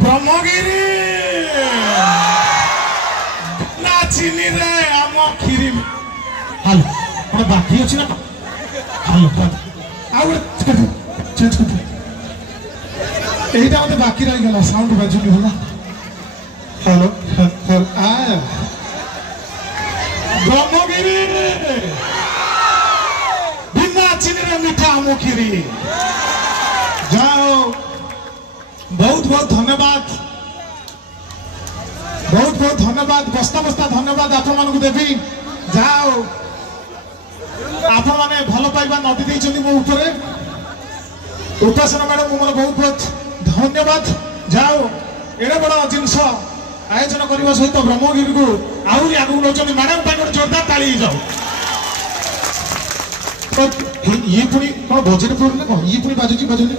ब्रह्मगिरी नाचिनी रे आम खीरी हाल गोटे बाकी अच्छी ना हाल आउ चेंज कर मत बाकी रहीगला साउंड बाजुनी भला हेलो ब्रह्मगिरी बिना चीनी रे मीठा आम खीरी जाओ बहुत बहुत धन्यवाद बस्ता बस्ता धन्यवाद आपण मानकु देवी जाओ आपण माने भल पाइबा नदी देइछन्ती मो ऊपर उपासना मैडम मोर बहुत बहुत धन्यवाद जाओ एडे बड़ जिनस आयोजन करने सहित ब्रह्मगिरी को आहरी आगू नौ मैडम जोरदार ताली जाओ ये पुणी कौन बजेट पड़े कौन ये पुणी बाजुची बाजुनी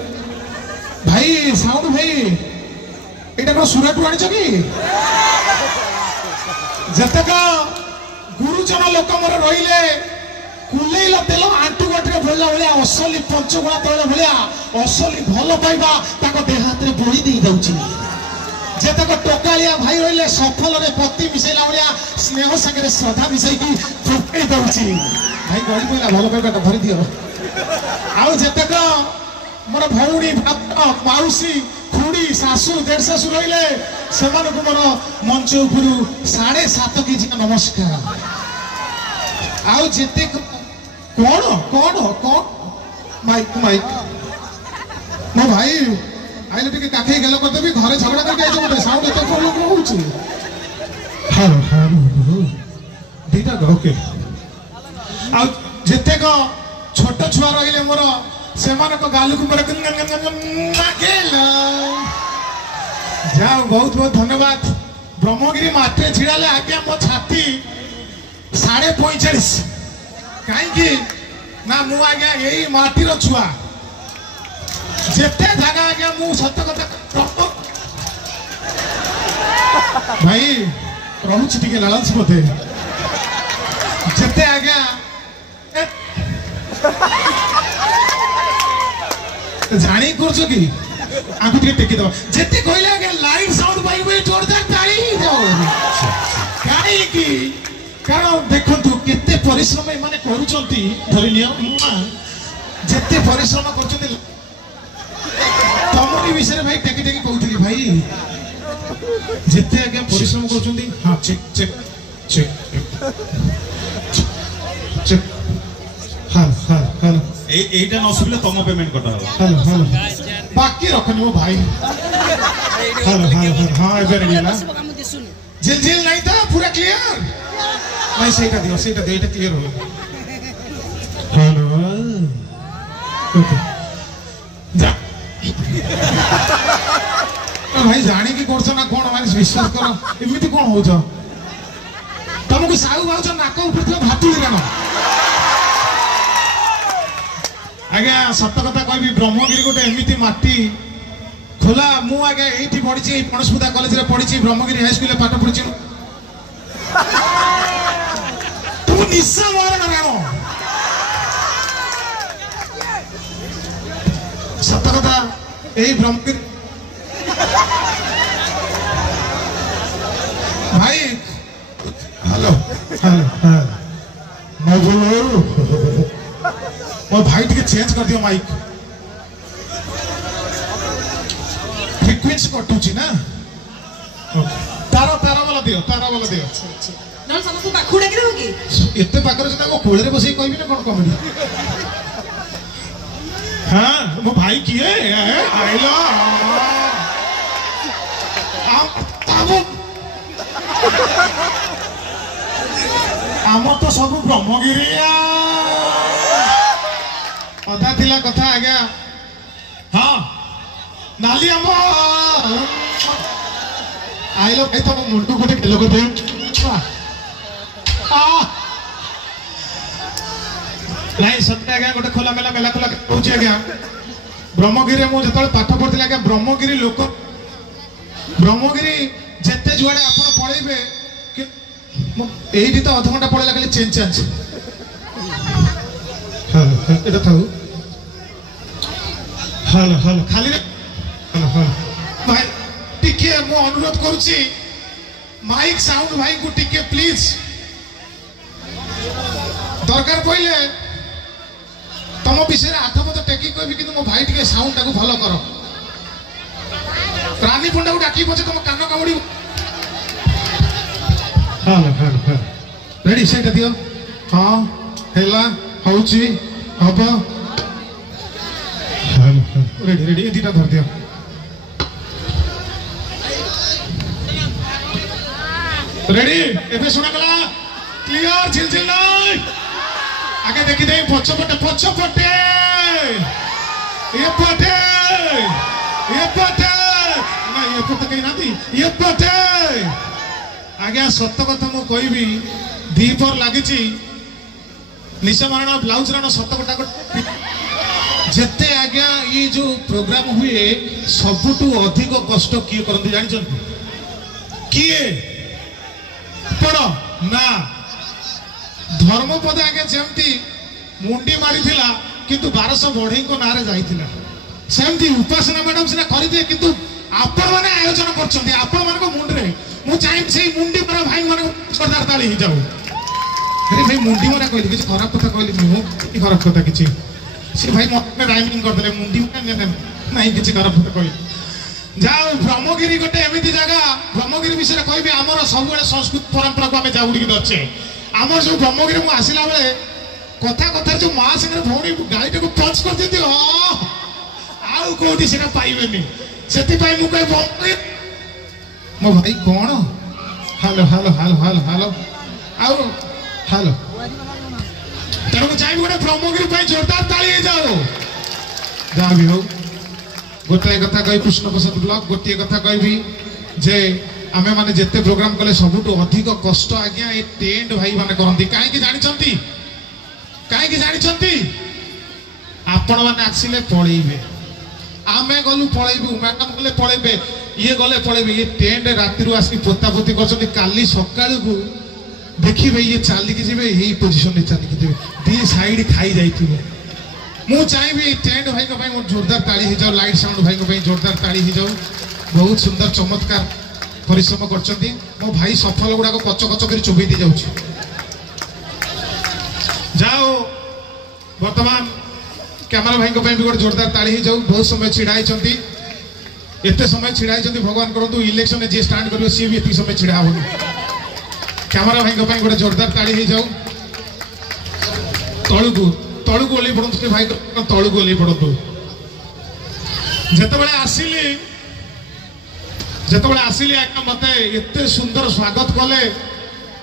भाई साउंड भाई एटा कौन सुरत आनी कि जतक गुरुजन लोक मोर रहिले कुलेल तेल आंटू गटरे भोला भाया असली पंचगुणा तैल भाया असली भल पाइबा ताको देह हाथ में बोही दे दउची जेतक टोकालिया भाई रहिले सफल रे पति मिसेला भाया स्नेह संगे श्रद्धा मिसई की फुके दउची भाई गड़ी पइला भल पाइबा भरी दियो आउ जेतक मोर भौणी माउसी खुड़ी सासू देढ़ सासू रहिले सेमान को मोर मंच उपरु 7.5 केजी नमस्कार आउ जेते कौन कौन कौन माइक माइक मो भाई आइले टिके काखे गेलो करते भी घरे झगड़ा करके आइछो मते साउंड तो कोन लोग होउची हां हां दीटा ओके आ जेते को छोट छुआ रहिले मोर सेमान को गालु को मोर गेलो जाओ बहुत बहुत धन्यवाद ब्रह्मगिरी माटे छिड़ाले आज्ञा मो छाती 45.5 कहीं ना मु आज्ञा यही माटीर छुआ जेते जगह आज्ञा मु सत्य कथा भाई रहुछि टिके लालच बोधे जेते आज्ञा जानी करछो कि आगु टिके टेकी दबा जेते कहले आज्ञा लाइट साउंड पाइबे जोरदार ताली जाओ काई की कारण देखंतु केते परिश्रम माने करूचंती धरि नियो जेते परिश्रम करचंती तमरी विषय भाई टेकी टेकी कहउथली भाई जेते आगे परिश्रम करचंती हां चेक चेक चेक चेक हां हां हां एटा न सुबले तम पेमेंट कटा हेलो हेलो बाकी रखनी वो भाई हेलो हेलो हां एबे रेडी ना जिल जिल नहीं था पूरा क्लियर नहीं सेटा दियो एटा क्लियर हो हेलो जा भाई जानी की करछ ना कोन माने विश्वास करो एमिति कोन हो छ तुमको साहू भाउछ नाक ऊपर थ भातुली गाना आगे सत कथा कहबी ब्रह्मगिरी गोटे एमिति माटी खोला मु आगे एठी पढिछि पणसपुदा कॉलेज रे पढिछि ब्रह्मगिरी हाई स्कूल रे पाठ पढिछि तू निस्सा मार नारायण सत कथा एही ब्रह्मगिरी भाई हेलो हेलो मैं बोलो और भाई टिके चेंज कर दियो माइक फ्रीक्वेंसी कटुची ना तारा तारा वाला दियो ना समको पाखुडा के होगी एते पाकर जता को कोळे रे बसी कहबी ना कोन कमेडी हां मो भाई किए आइलो आम तो सब ब्रह्मगिरी अधा थिला कथा आज्ञा हाँ नाली आम आइलो भाई तुम मुंडू गोटे खेल कर नहीं सत्य आज्ञा गोटे खोला मेला मेला खोला कहूँ आज्ञा ब्रह्मगिरी मुझे पाठ पढ़ी आज्ञा ब्रह्मगिरी लोक ब्रह्मगिरी जिते जुआड़े आप पढ़ेबे यही तो अध घंटा पढ़ेला खाली चेंज चेंज हेलो था हेलो हेलो खाली हेलो हेलो भाई टिके मु अनुरोध करुची माइक साउंड भाई को टिके प्लीज दरकार पड़े तुम विषय हाथ मत टेकी कहबी कि मो भाई टिके साउंड टाको भलो कर रानी पंडा को डाकी पछे तुम कान कामुड़ी hello hello hello ready set दियो हां हेला होउची हबो हेलो रेडी रेडी ए दीटा धर दियो रेडी एबे सुना गला क्लियर झिलझिल नाही आगे देखि दे पछपटे ये पटे ना ये पटे कहीं नाती ये पटे आगे सत्य कथा मु कहबी दीपर लागिची निशा मारणा ब्लाउज राणा सत्य कथा जेते आज्ञा ये जो प्रोग्राम हुए सबुटू अधिक कष्ट किए करती जानी किए पड़ ना धर्मपद आगे जमती मुंडी मारी थिला किंतु 1200 बढ़ई को नारे जाइथिला सेमती उपासना मैडम सिना करिदे किंतु आपण माने आयोजन करछन्ती आपण मान को मुंड रे मु चाहि से मुंडी मारा भाई मान सरदार ताली ही जाऊ अरे भाई मुंडी मारा कहली किछ खराब कथा कहली मु की खराब कथा किछ से भाई मने राइमिंग कर देले मुंडी माने नहीं किछ खराब कथा कहली जाओ ब्रह्मगिरी गोटे एमिति जगह ब्रह्मगिरी विषय कहबी हमर सब बेले संस्कृत परंपरा को हमें जाउडी के दचे हमर जो ब्रह्मगिरी मु आसिला बेले कथा कथा जो मां संगे भौणी गाड़ी को पंच कर दियो आउ कोठी सेना पाइबेनी सेति पाइ मु कह मो भाई कोन hello hello hello hello hello आउ हेलो तेरे को चाहिए गोटे ब्रह्मगिरी पाइ जोरदार ताली हे जाओ जा भी हो गोटे कथा कहि कृष्ण प्रसाद ब्लॉग गोटे कथा कहबी जे आमे माने जेते प्रोग्राम कले सबुटो अधिक कष्ट आज्ञा ए टेंट भाई माने करंती काहे कि जानि छंती आपण माने आसिले पळेइबे आमे गलु पळेइबे मैडम गले पळेइबे ये गले पळेइबे ये टेंट राति रु आसी पोतापोती करछंती काली सकाळ को देखिबे ये चाली कि जेबे एही पोजीशन रे चाली कि जेबे दी साइड खाई जाइथिबे मु चाहिए टेंट भाई को भाई जोरदार ताली हो जाओ लाइट साउंड भाई को भाई जोरदार ताली हो जाओ बहुत सुंदर चमत्कार परिश्रम करछंती मो भाई सफल गुडा को कच कच कर चोबई दे जाउछ जाओ वर्तमान कैमरा भाई को भाई भी गोटे जोरदार ताली हो जाओ बहुत समय छिड़ाई छंती एते समय छिड़ाई छंती भगवान करंतु इलेक्शन में जे स्टैंड करियो सी भी एती समय छिड़ा होनी कैमरा भाई को भाई गोटे जोरदार ताली हो जाओ तळु गोली पड़तु भाई तळु गोली पड़तु जेतेबेले आसिली आज्ञा मते एते सुंदर स्वागत कले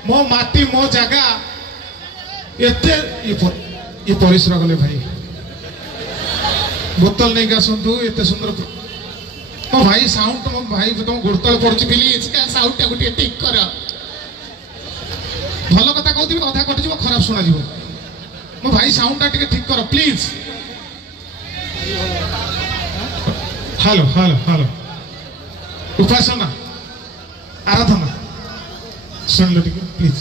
मो माटी मो जगह एते ये परिश्रम कले भाई बोतल नहीं आसतु एते सुंदर मो भाई साउंड मो भाई तुम गोड़तल पड़ुची प्लीज साउंड टा गोटे ठीक कर भल कथा कहथि अधा कटि जब खराब सुना जीवो मो भाई साउंड टा ठीक करो प्लीज हेलो हेलो हेलो उपासना आराधना सुन लो टिके प्लीज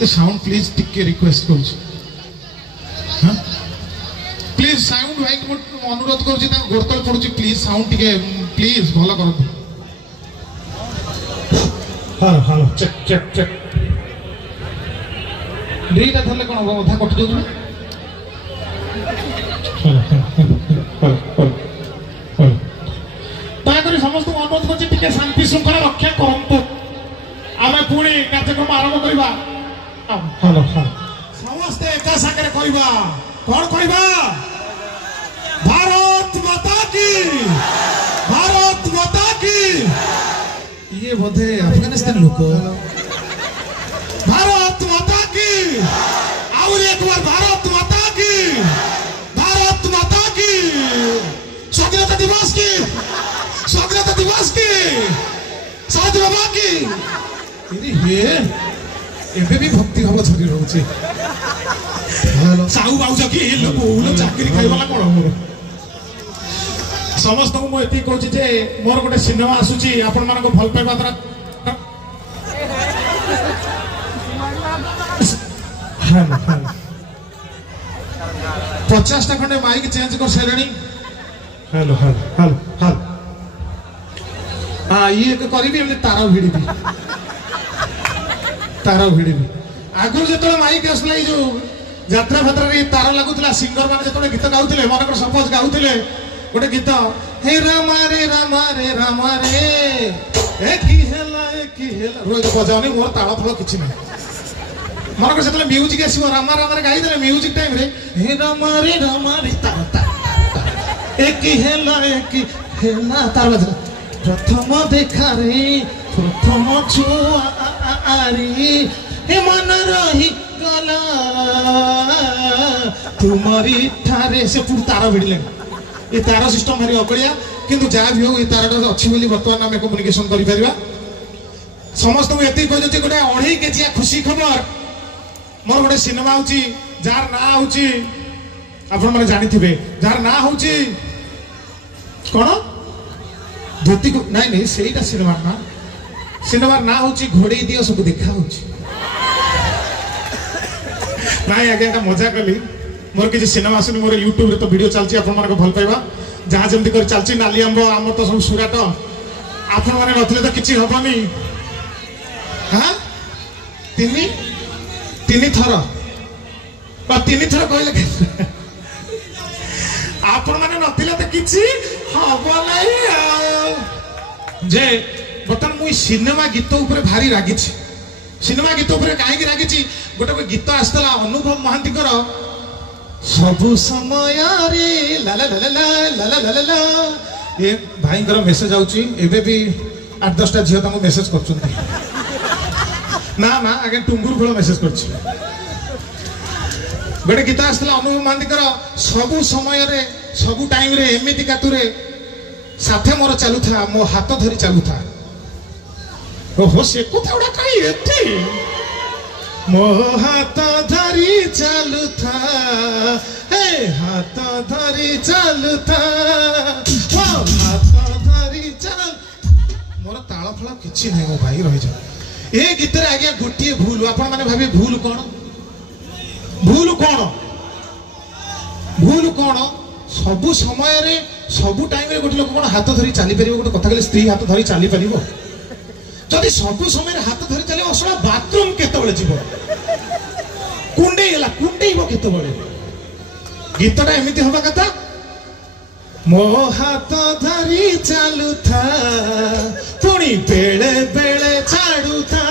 ये साउंड प्लीज टिके रिक्वेस्ट करूँ हाँ प्लीज साउंड भाई को अनुरोध करूँ गोड़तल पड़ुची प्लीज साउंड टिके प्लीज भल कर hello hello check check check दुईटा धरले कौन हम अधा कटि जाऊ दयाकोरी समस्त अनुरोध कर शांति श्रृंखला रक्षा करंतु आमे पुणी कार्यक्रम आरंभ करबा हेलो हेलो समस्त एका सागरे कहबा कोन कहबा भारत माता की ये बोधे अफगानिस्तान लोक भारत माता की और एक बार भारत माता की स्वाधीनता दिवस की साथ बाबा की एबे भी भक्ति भाव झरी रहउछे साहू बाउजा की लोक चाकरी खाइबाला कोन मोर समस्त को मो एती कहूची जे मोर गोटे सिनेमा आसुची आपण मान को भल पाइबा द्वारा हेलो हेलो 50 टा खंडे माइक चेंज कर साइरानी हेलो हेलो हेलो हेलो हाँ ये करी तार भिड़ी तार भिड़ी आगु जो माइक आसला जो यात्रा फात्रा तार लगुला सिंगर मैंने जो गीत गाउले मन सपोज गाउले गोटे गीत हे रामा रे बजाऊनी मोर ताल फल कि मन से म्यूजिक आस रामा राम गाईदे म्यूजिक टाइम रे हे रामा रे तार बजला प्रथम देखा रे प्रथम छुआरी हे मन रही गला तुम्हारी ठारे से पूरी तार भिड़ले ये तार सिस्टम भारी अगड़िया किंतु जहाँ भी हो ये तार अच्छी बोली बर्तमान आम कम्युनिकेशन कर समस्त ये गोटे 2.5 केजिया खुशी खबर मोर गोटे सिनेमा हूँ जार ना हूँ आप जानी जार ना हूँ कौन धोती को नाई नहीं सेटा सिनेमा ना हूँ घोड़े दियो सब देखा नाई आगे मजा कली मोर किसी सिनेमा आसुनी मोर यूट्यूब रे तो वीडियो चलची आपण मानको भल पाइबा जहाँ जमती कर चलची नाली आंब आम तो सब सुराट आपण माने नथले तो किछि हबनी हां तीन थर कहले आपण माने नथिले तो किछि हब नै जे बर्तमान मुई सिनेमा गीत ऊपर भारी रागी सिनेमा गीत ऊपर काहे रागी गोटे गीत आसला अनुभव महांती सबु समय रे ला ला ला ला ला ला ला ला ये भाई मेसेज आउची एबे भी 8-10टा झियो तांको मेसेज करछुंती ना ना आगे टुंगुर फळ मेसेज करछि गोटे गीत आसला अनुभव महांती सबु समय रे सबु टाइम रे एमिति कातुरे साथे मोर चालू था मो हाथ धरी चालू था ओहो से कोथा उडा काई एती मो हाथ धरी चालू था हे हाथ धरी चालू था ओ हाथ धरी चाल मोर ताल फल किछि नै मो भाई रहि जा ए गीत रे आगे गोटिए भूल आपण माने भाबे भूल कोन सबु समय रे सबु टाइम रे गोटे लोक कोन हाथ धरी चाली परिबो गोटे कथा कहले स्त्री हाथ धरी चाली परिबो जदि सबु समय हाथ धरी चले असला बाथरूम केते बेले जीव कुंडेइबो केते बेले गीतटा एमिति होबा कथा मो हाथ धरी चालू था पुणी बेले बेले छाड़ू था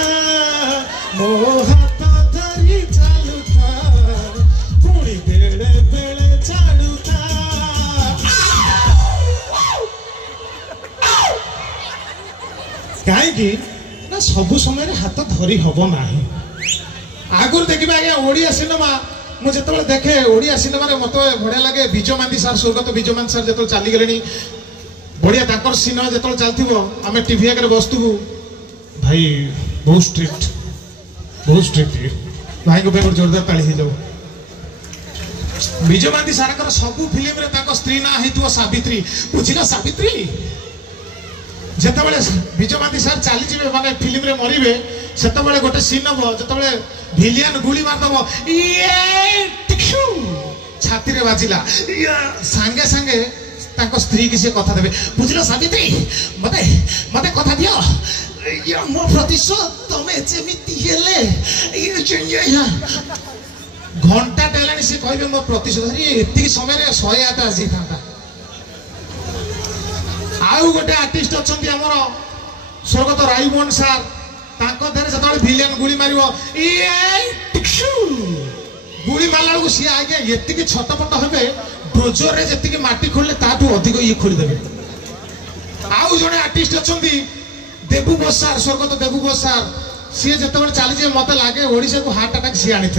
मो हाथ धरी चालू था पुणी बेले बेले छाड़ू था कहीं ना सबु समय हाथ धरी हम ना आगुर देखिए आज्ञा ओडिया सिनेमा मुझे देखे ओडिया सिनेमा मत बढ़िया लगे विजयमांती सार स्वर्गत विजयमांती सार जो चली गले बढ़िया सिनेमा जो चलती आम टीवी आगे बसतु भाई बहुत स्ट्रिक्ट भाई को जोरदार ताली हो विजयमांती सार सबू फिल्म रे स्त्री ना हो सावित्री बुझिल सावित्री जितेबाला विजयमांती सार चली माने फिल्म रे मरबे से गोटे सीन हम जो भिलियन गुली मारदब छाती रे बाजिला सांगे सांगे स्त्री की से कथा देवे बुझल सावित्री मते मते कथा दियो मो प्रतिशोध तमे जेमिति हेले घंटा टेलानी से कहबे मो प्रतिशोध एति समय रे 108 आसी था आउ गोटे आर्टिस्ट अच्छा आमर स्वर्गत राईमोहन सार जो भिलियन गुली मार गुली मारला सी आगे ये छटपट हे डोजर जी माटी खोले ताठू अधिक ये खोलीदेवे आउ जड़े आर्टिस्ट अच्छा देबू बोस सार स्वर्गत देबू बोस सार सी जो चली मत लगे ओडिशा को हार्ट अटैक सी आनी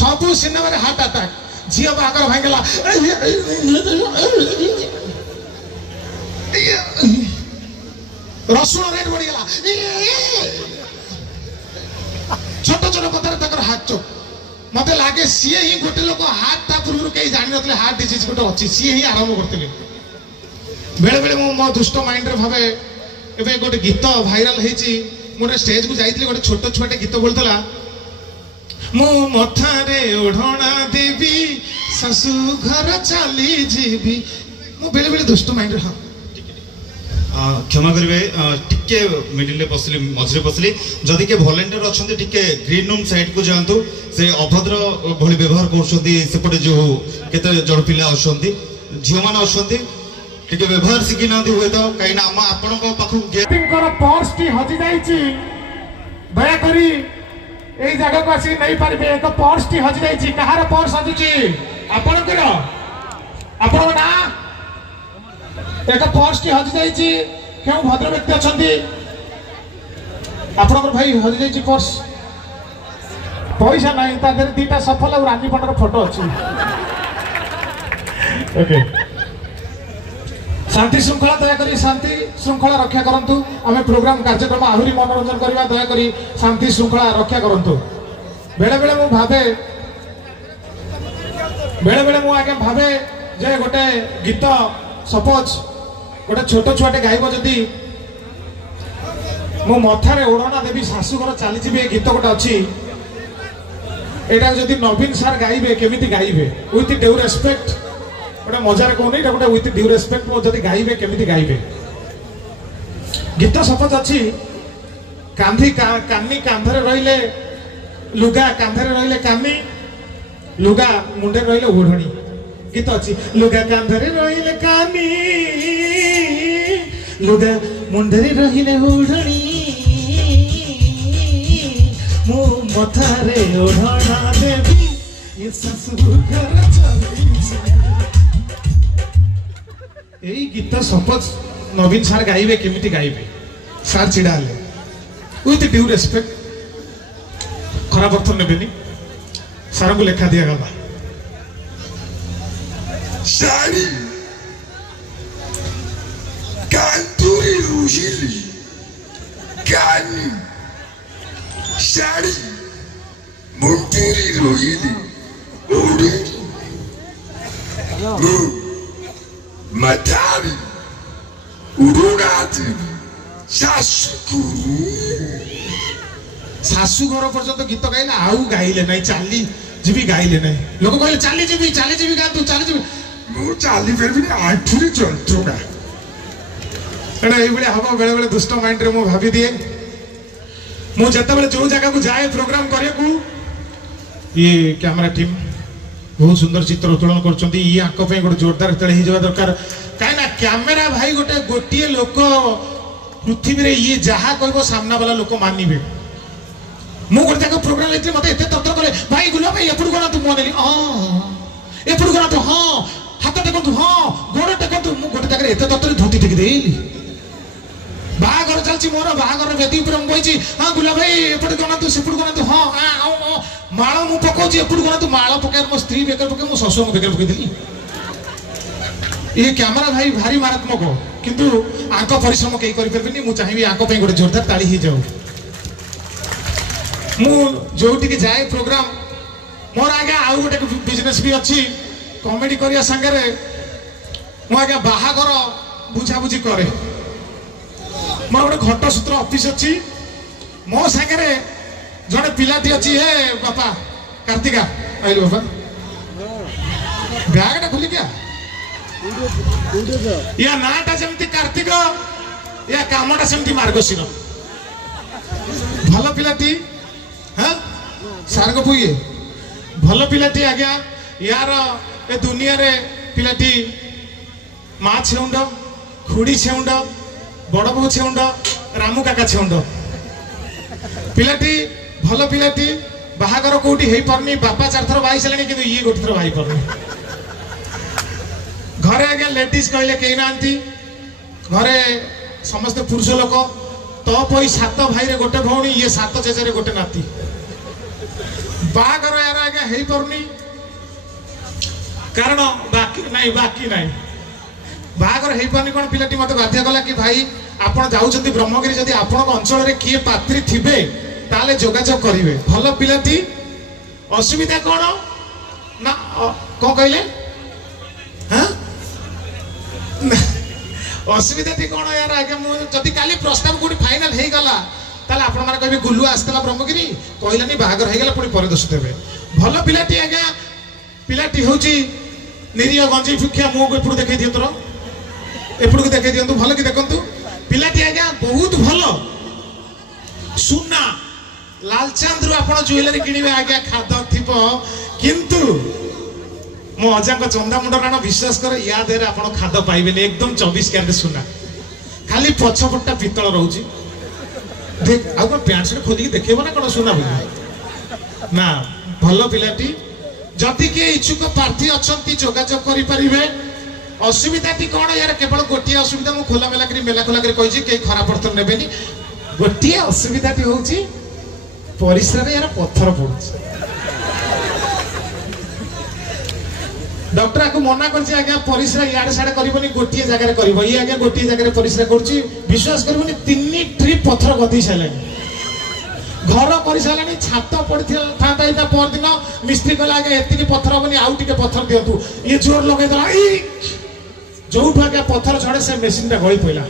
सबू सिनेमा हार्ट अटैक झील बागर भांगला रसुण रेट बढ़ीगला छोट छोट कथार हार्ट चोक मत लगे सी ही गोटे लोक हार्ट पूर्व कहीं जान नी हार्ट डिजीज गोटे अच्छी सी ही आरंभ करते बेले बेले मो दुष्ट माइंड रे भावे एबे गोटे गीत भाइराल होती गोटे स्टेज को जाइए गोटे छोट छुआटे गीत बोलता मो मथारे ओढ़ना देवी शाशु घर चली जीवी मो बेले बेले दुष्ट माइंड रे हाँ क्षमा करेंगे टिके मिडिल पसली मझे पसली जदि के भलेंटियर अच्छा टिके ग्रीन रूम साइड को जातु से अभद्र भली व्यवहार करपटे जो केते जन पिला अच्छा झील मैंने अच्छा टिके व्यवहार शिखी ना हुए तो कहीं आपण पर्स टी हजि जाइए दयाकोरी এই জায়গাକୁ আসি নেই পারিবে এক পর্সটি হজি যাইছি কাହାର পর্স হজিছি আপনাଙ୍କର ଆପଣଙ୍କ ନା ଏକ ପର୍ସଟି ହଜି ଯାଇଛି କେଉଁ ଭଦ୍ର ବ୍ୟକ୍ତି ଅଛନ୍ତି ଆପଣଙ୍କର ଭାଇ ହଜି ଯାଇଛି ପର୍ସ ପଇସା ନାହିଁ ତା ଦେହରେ ଦିଟା ସଫଲ ଆଉ ରାନୀ ପଣ୍ଡର ଫଟୋ ଅଛି ଓକେ शांति श्रृंखला दयाकोरी शांति श्रृंखला रक्षा करंतु आमे प्रोग्राम कार्यक्रम आहुरी मनोरंजन करवा दयाकोरी शांति श्रृंखला रक्षा करंतु बेले बेले मु आगे भावे जे गोटे गीत सपोज गोटे छोट छुआटे गाइब जदि मो मथारे ओढ़ना देवी शाशुघर चली जी गीत गोटे अच्छी यहाँ जदि नवीन सार गाइबे केमिति गाइबे विथ ड्यू रेस्पेक्ट गोटे मजार कहूनी गोटे विथ ड्यू रेस्पेक्ट मो जदि गाइबे केमिति गाइबे गीत सपोज अच्छी कांधी कानी कांधरे रहिले लुगा कांधरे रहिले कानी लुगा मुंडे रहिले ओढ़णी गीत अच्छी लुगा कांधरे रहिले कानी लुगा मुंडे रहिले ओढ़णी मो मथारे ओढ़ना देवी ये ससुर यही गीत सपोज नवीन सार गाइबे केमिति गाइबे सार चिड़ा ले विथ ड्यू रेस्पेक्ट खराब अर्थ नेबेनी सार को लेखा दिया गला सारी कांतुरी रुजिली कानी सारी मुंडुरी रोहिली ओडी Matari Urunati शाशु घर पर्यंत गीत गाइले आउ गाइले नहीं चाली जीवी गाइले नहीं लोक कहले चाली जीवी गा तू चाली जीवी मु चाली फेरबी आठुरी जंत्रोगा एटा एई बेले हबो बेले बेले दुष्ट माइंड रे मु भाबी दिए मु जत्ता बेले जो जगह को जाए प्रोग्राम करे को ये कैमरा टीम बहुत सुंदर चित्र उत्तोलन कर ये आंक गोटे जोरदार तले ही जावा दरकार कहीं कैमेरा भाई गोटे गोटे लोक पृथ्वी रे ये जहाँ कहबो सामना वाला लोक मानिबे मु गोटे जाक प्रोग्राम लेते मते एते तत्र करे भाई गुला भाई एपड़ कोना तू मोनेली एपड़ कोना तू हां हाथ टेकंतु हां गोड़ टेकंतु मु गोटे जाक एते तत्र धोती टेक देली बाहागर चलछि मोर बाहागर वेदी ऊपर हम बहिछि हां गुला भाई एपड़ कोना तू सेपड़ कोना तू हां माळ मु पकोछि एपड़ कोना तू माळ पकाय मो स्त्री बेकर पके मो ससुर मो बेकर पके देली ये कैमरा भाई भारी मारात्मक किंतु आंक परिश्रम कई करि परबेनी मु चाहिबी आंक पे गोटे जोरदार ताली ही जाऊ मु जोटी के जाए प्रोग्राम मोर आगे आउ गोटे बिजनेस भी अच्छी कॉमेडी करिया संगे मु आगे बाहागर बुझा बुझी करे मोर गोटे घटसूत्र ऑफिस अच्छी मो संगे जड़े पिलाटी अच्छी है बापा कार्तिका आइल बापा बैगटा खोली क्या या नाटा सेमती कार्तिक या कामटा सेमती मार्गशीर भल पिलाटी हाँ सार को पुए भल पिलाटी आज्ञा यार ए दुनिया रे पिलाटी माँ छेउंड खुड़ी छेउंड बड़ बो छेउंड रामू काका छेउंड पिलाटी भल पिलाटी बाहागर कोठी हेई परनी बापा चार थर बाई सलेनी किंतु ये गोटे थर बाई परनी घरे आगे लेडीज कहले कई नांती घरे समस्त पुरुष लोक तो पई सात भाई रे गोटे भौणी ये सात चेचे रे गोटे नाती बाहागर यार आगे हेई परनी कारण बाकी नहीं बाहागर हेई परनी कोन पिलाटी मते बाध्य कला कि भाई आपण जाउछंती ब्रह्मगिरी जदि आपण अंचल रे किए पात्री थिबे ताले जोगाजोग करिवे भल पिलाटी असुविधा कोन ना कोन कहले हां असुविधा थी कौन यार आगे जदि काली प्रस्ताव कोठी फाइनल हे गला ताले आपण माने कहबे गुल्लू आस्तला ब्रह्मगिरी कहलानी बाहागर हे गला पुणी पर दोष देबे भल पिलाटी आगे पिलाटी होची निरिय गंजी फुखिया मु एपड़ देखै दियो तोर एपड़ को देखै दियंतु भल कि देखंतु पिलाटी आज्ञा बहुत भल सुना लालचांद रु आपण ज्वेलरी किनिबे आज्ञा खाद थिबो किंतु मो अजा को चंदा मुंड राण विश्वास कर या देरे आपण खाद पाइबेनी एकदम 24 कैरेट सुना खाली पछपट्टा पितल रहउची देख आ को पैंट शर्ट खोली देखिबो ना कोन सुना बुझी ना भल पिलाटी जदि के इच्छुक प्रार्थी अछंती जोगाजोग करि परिबे असुविधा टी कोन यार केवल गोटिए असुविधा मु खोला मेला करी मेला खोला करी कहि के खराब अर्थ नेबेनी गोटिए असुविधा टी होउची परिसर रे यार पत्थर पडुची डॉक्टर को मना करछि आज्ञा परिसर यार साडे करबनी गोटिए जगह रे करबो ई आज्ञा गोटिए जगह रे परिसर करछि विश्वास करबनी 3 ट्रिप पत्थर गदी छलेनी घर कर सारे छात पड़ी था पर दिन मिस्त्री कहला आगे एति पत्थर हेनी आउ टे पत्थर दिंतु ये जोर लगेदेला जो आगे पत्थर छड़े से मेसीन टा गली पड़ा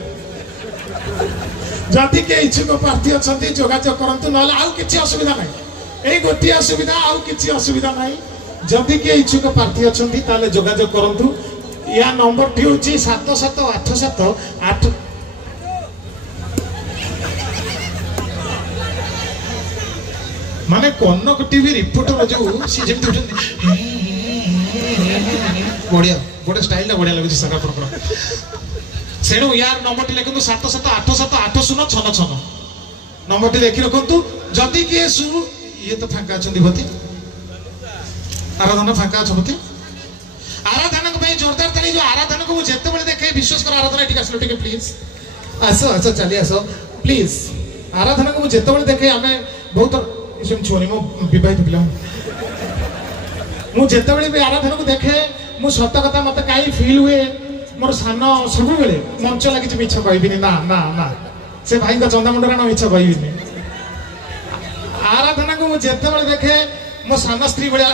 जदि के इच्छुक प्रार्थी अच्छा जोगाजोग करूँ ना आउ कि असुविधा ना यही गोटे असुविधा आउ कि असुविधा ना जदि के इच्छुक प्रार्थी अच्छा जोगाजोग करूँ या नंबर टी हूँ 7787 माने कनक टीवी रिपोर्टर जो सी जेम बढ़िया गोटे स्टाइल बढ़िया लगुच सर आप सेणु यार नंबर टी लिखु 77878696 नंबर टी लिखि रखु जदि किए शुरू ये तो फांका अच्छा भती आराधना फांका अच्छा भती आराधना जोरदार ताली जो आराधना को मुझे देखे विश्वास कर आराधना ठीक आसलो ठीक प्लीज आस आस चली आस प्लीज आराधना को मुझे देखे आम बहुत छोरी मो विवाहित पिला मुझे भी आराधना को देखे मु सत कथा मत कहीं फिल हुए मोर सान सब बेले मंच लगी मिछ कहबी ना ना ना से भाई का चंदा मुंडा ना मिछ कहबी आराधना को मुझे देखे मो सान स्त्री भाया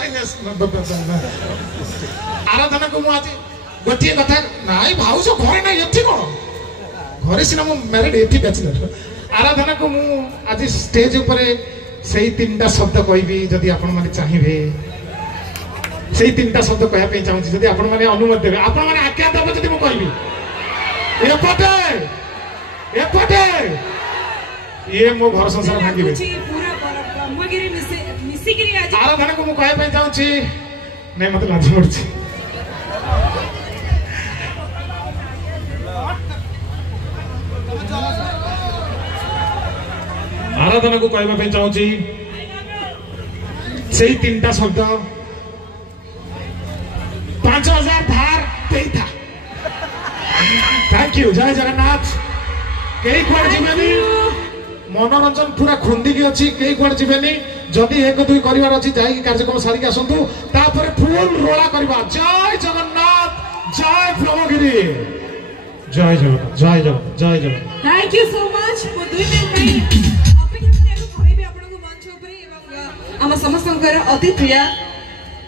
आराधना को मुझे गोटे कथा ना भावुज घरे ना ये कौन घरे सीना मैरिड ये बैचलर आराधना को मुझे स्टेज उपरे से 3टा शब्द कहबी जदि आपण माने चाहिए से 3टा शब्द कहया चाहूँ जदि आपण माने अनुमति देबे आपण माने आज्ञा देबे जदि मु कहबी एपटे ये मो घर संसार भांगिबे पूरा ब्रह्मगिरी मिसिगिरी आज आराधना को मु कहया चाहूँ नहीं मत लाज पड़छ आराधना को कहवा चाहूँ से 3टा शब्द 5000 धार था थैंक यू जय जगन्नाथ कई कुआड़ जीवेनी मनोरंजन पूरा खुंदिकी अच्छी कई कुआड़ जीवेनी जदि 1-2 करार अच्छी जाकि कार्यक्रम सारिक आसतु तापर फुल रोला करवा जय जगन्नाथ जय ब्रह्मगिरी जय जगन्नाथ जय जगन्नाथ जय Jagannath thank you so much मो 2 मिनट आम समस्त अति प्रिय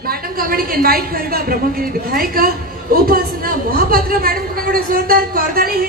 मैडम को आम इनवाइट करवा ब्रह्मगिरी विधायिका उपासना महापात्र मैडम को जोरदार करताली।